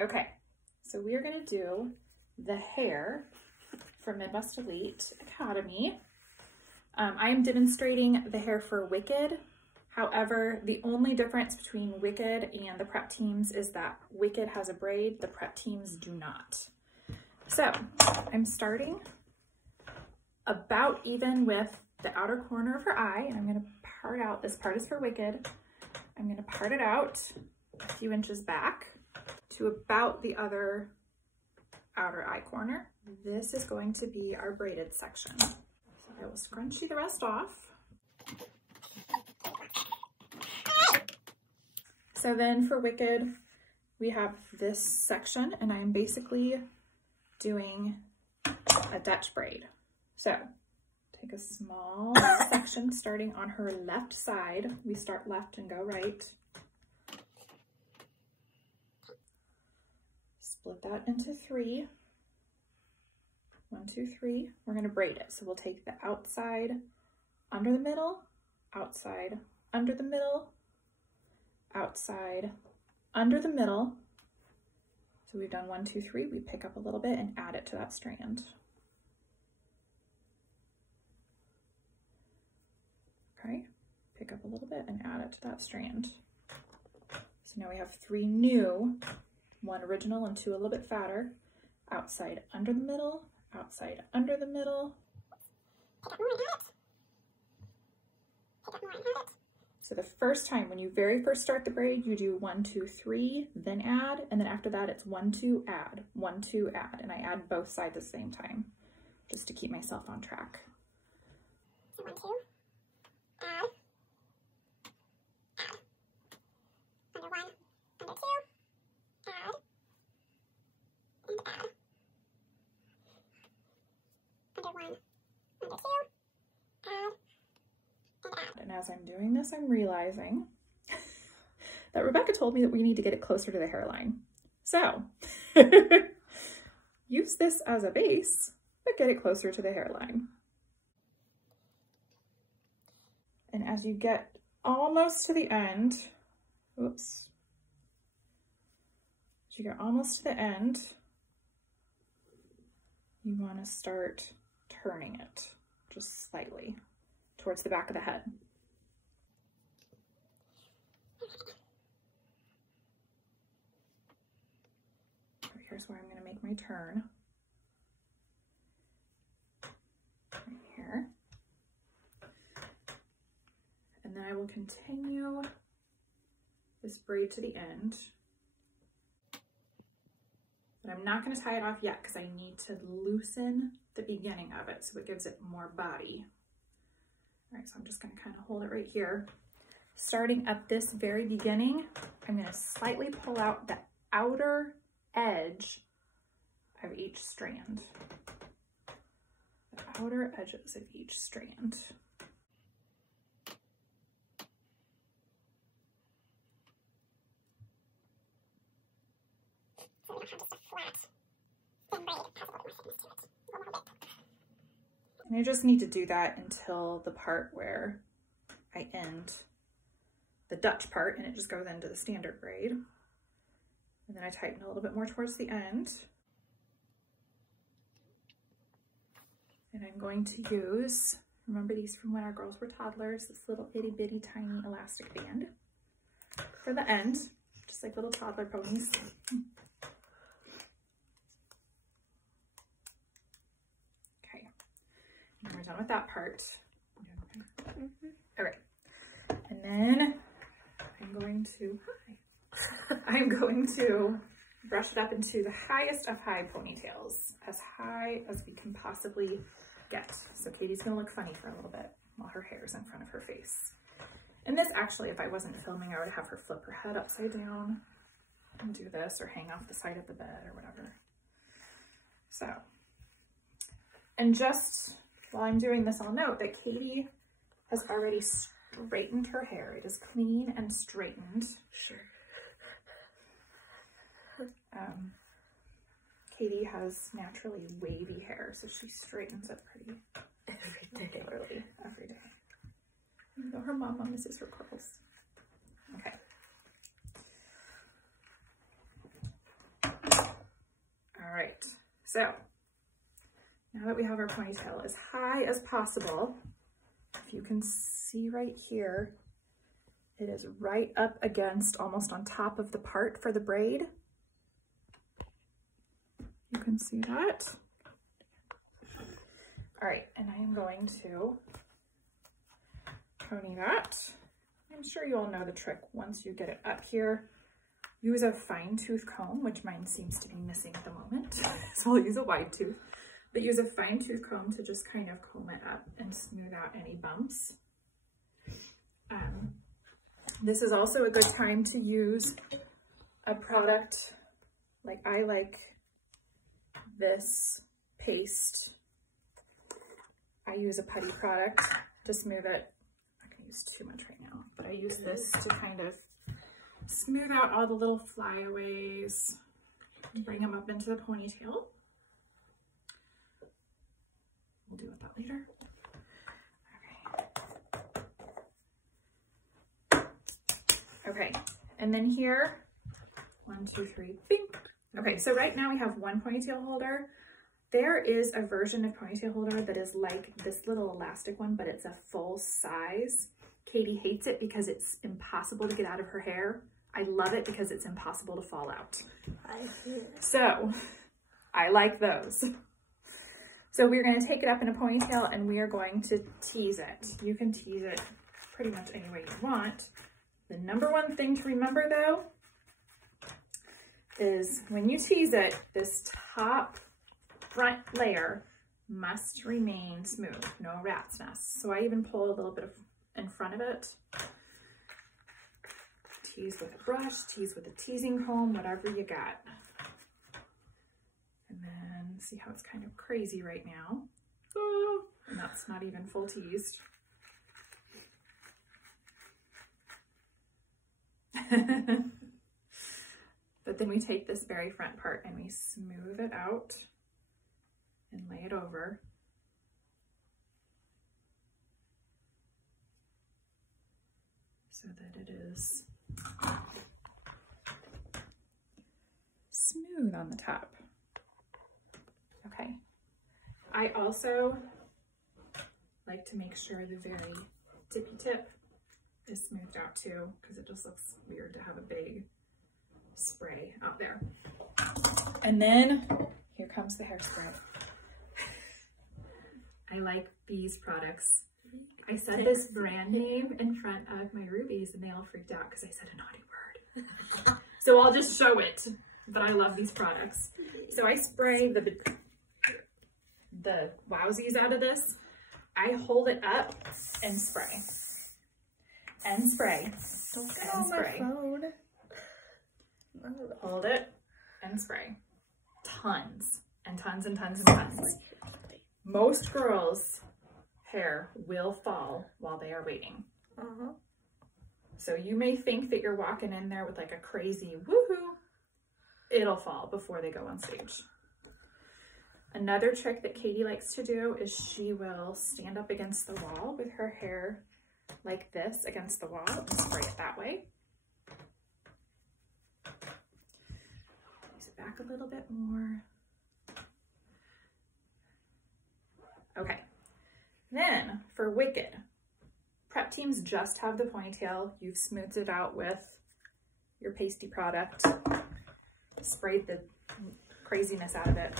Okay, so we are gonna do the hair for Midwest Elite Academy. I am demonstrating the hair for Wicked. However, the only difference between Wicked and the prep teams is that Wicked has a braid, the prep teams do not. So I'm starting about even with the outer corner of her eye, and I'm gonna part out, this part is for Wicked. I'm gonna part it out a few inches back to about the other outer eye corner. This is going to be our braided section. So I will scrunchie the rest off. So then for Wicked, we have this section, and I'm basically doing a Dutch braid. So take a small section starting on her left side. We start left and go right. Split that into 3. 1, 2, 3. We're gonna braid it. So we'll take the outside under the middle, outside under the middle, outside under the middle. So we've done 1, 2, 3. We pick up a little bit and add it to that strand. Okay, pick up a little bit and add it to that strand. So now we have 3 new, 1 original and 2 a little bit fatter. Outside under the middle, outside under the middle. So the first time, when you very first start the braid, you do 1, 2, 3, then add, and then after that it's 1, 2, add, 1, 2, add, and I add both sides at the same time, just to keep myself on track. So 1, 2, add, under 1, under 2, add, and add, under 1, under 2, add. And as I'm doing this, I'm realizing that Rebecca told me that we need to get it closer to the hairline. So use this as a base, but get it closer to the hairline. And as you get almost to the end, oops, as you get almost to the end, you want to start turning it just slightly towards the back of the head. Here's where I'm going to make my turn. Right here. And then I will continue this braid to the end. But I'm not going to tie it off yet because I need to loosen the beginning of it so it gives it more body. All right, so I'm just going to kind of hold it right here. Starting at this very beginning, I'm going to slightly pull out the outer edge of each strand. The outer edges of each strand. And I just need to do that until the part where I end the Dutch part and it just goes into the standard braid. And then I tighten a little bit more towards the end. And I'm going to use, remember these from when our girls were toddlers, this little itty bitty tiny elastic band for the end, just like little toddler ponies. Okay, and we're done with that part. All right, and then I'm going to, I'm going to brush it up into the highest of high ponytails, as high as we can possibly get. So Katie's gonna look funny for a little bit while her hair is in front of her face. And this actually, if I wasn't filming, I would have her flip her head upside down and do this, or hang off the side of the bed or whatever. So, and just while I'm doing this, I'll note that Katie has already straightened her hair. It is clean and straightened. Sure. Katie has naturally wavy hair, so she straightens it pretty regularly every day. Even though her mama misses her curls. Okay. So now that we have our ponytail as high as possible, if you can see right here, it is right up against, almost on top of the part for the braid. You can see that. All right, and I am going to pony that. I'm sure you all know the trick. Once you get it up here, use a fine tooth comb, which mine seems to be missing at the moment. So I'll use a wide tooth, but use a fine tooth comb to just kind of comb it up and smooth out any bumps. This is also a good time to use a product, like I like this paste. I use a putty product to smooth it. I'm not gonna use too much right now, but I use this to kind of smooth out all the little flyaways and bring them up into the ponytail. We'll deal with that later. Okay, and then here, 1, 2, 3, bing. Okay, so right now we have one ponytail holder. There is a version of ponytail holder that is like this little elastic one, but it's a full size. Katie hates it because it's impossible to get out of her hair. I love it because it's impossible to fall out. So I like those. So we're going to take it up in a ponytail and we are going to tease it. You can tease it pretty much any way you want. The number one thing to remember though is when you tease it, this top front layer must remain smooth, no rat's nest. So I even pull a little bit in front of it. Tease with a brush, tease with a teasing comb, whatever you got. And then see how it's kind of crazy right now. Oh, and that's not even full teased. But then we take this very front part and we smooth it out and lay it over. So that it is smooth on the top. Okay. I also like to make sure the very tippy tip is smoothed out too, because it just looks weird to have a big spray out there. And then here comes the hairspray. I like these products. I said this brand name in front of my rubies and they all freaked out because I said a naughty word. So I'll just show it, but I love these products. So I spray the wowsies out of this. I hold it up and spray. And spray. Don't get on my phone. Hold it and spray. Tons and tons and tons and tons. Most girls' hair will fall while they are waiting. So you may think that you're walking in there with like a crazy woohoo. It'll fall before they go on stage. Another trick that Katie likes to do is she will stand up against the wall with her hair like this against the wall and spray it that way. Use it back a little bit more. Okay, then for Wicked, prep teams just have the ponytail. You've smoothed it out with your pasty product, sprayed the craziness out of it.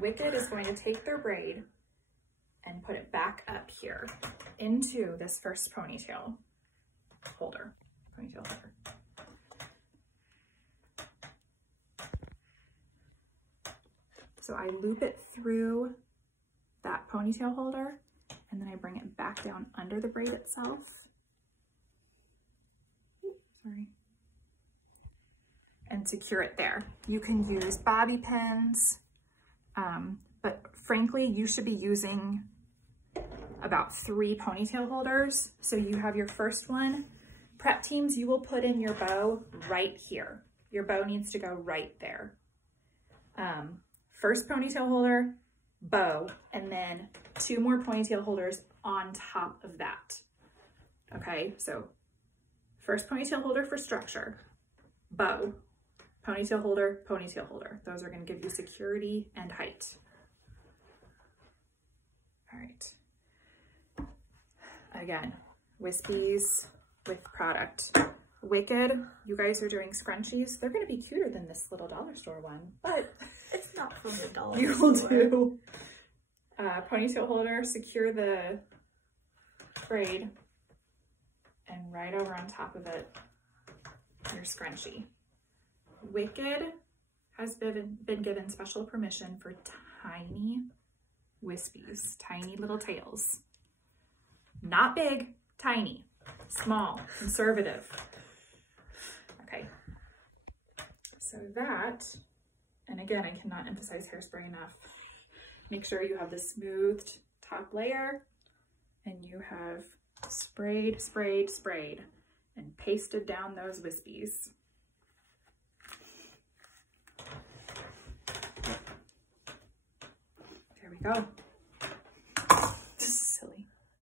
Wicked is going to take their braid and put it back up here into this first ponytail holder. So I loop it through that ponytail holder and then I bring it back down under the braid itself. Sorry. And secure it there. You can use bobby pins, but frankly, you should be using about 3 ponytail holders. So you have your first one. Prep teams, you will put in your bow right here. Your bow needs to go right there. First ponytail holder, bow, and then 2 more ponytail holders on top of that. Okay, so first ponytail holder for structure, bow, ponytail holder, ponytail holder. Those are going to give you security and height. All right. Again, wispies with product. Wicked, you guys are doing scrunchies. They're going to be cuter than this little dollar store one, but It's not from the dollar you will store. do. Ponytail holder, secure the braid, and right over on top of it, your scrunchie. Wicked has been given special permission for tiny wispies, tiny little tails. Not big, tiny, small, conservative. Okay, so that, and again, I cannot emphasize hairspray enough. Make sure you have the smoothed top layer and you have sprayed, sprayed, sprayed, and pasted down those wispies. There we go.